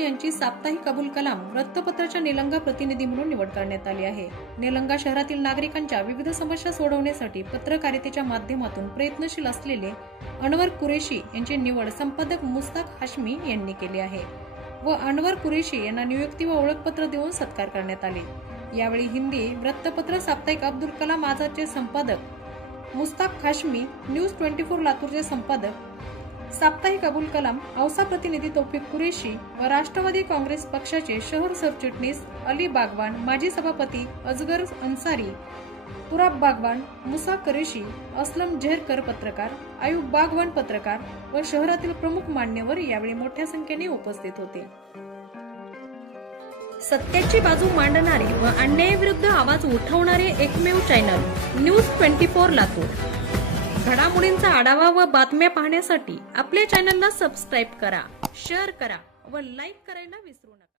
कुरेशी यांची साप्ताहिक अबुल कलाम वृत्तपत्राच्या निलंगा प्रतिनिधी म्हणून निवड करण्यात आली आहे। निलंगा शहरातील नागरिकांच्या विविध समस्या सोडवण्यासाठी पत्रकारितेच्या माध्यमातून प्रयत्नशील असलेले अनवर कुरेशी यांची निवड संपादक मुस्ताक हाशमी यांनी केली आहे व अनवर कुरेशी यांना नियुक्ती व ओळखपत्र देऊन सत्कार करण्यात आले। यावेळी हिंदी वृत्तपत्र साप्ताहिक अब्दुल कलाम आझादचे संपादक मुस्ताक हाशमी, न्यूज 24 लातूरचे संपादक साप्ताहिक अबुल कलाम, औसा प्रतिनिधी तौफिक कुरेशी व राष्ट्रवादी काँग्रेस पक्षाचे शहर सरचिटणीस अली बागवान, माजी सभापती अजगर अन्सारी, तुराब बागवान, मुसा कुरेशी, असलम झेरकर पत्रकार, आयुब बागवान पत्रकार व शहरातील प्रमुख मान्यवर यावेळी मोठ्या संख्येने उपस्थित होते। सत्याची बाजू मांडणारे व अन्यायाविरुद्ध आवाज उठवणारे एकमेव चॅनल न्यूज 24 लातूर। घडामोडींचा आढावा व बातम्या पाहण्यासाठी आपल्या चॅनलला सबस्क्राईब करा, शेअर करा व लाईक करायला विसरू नका।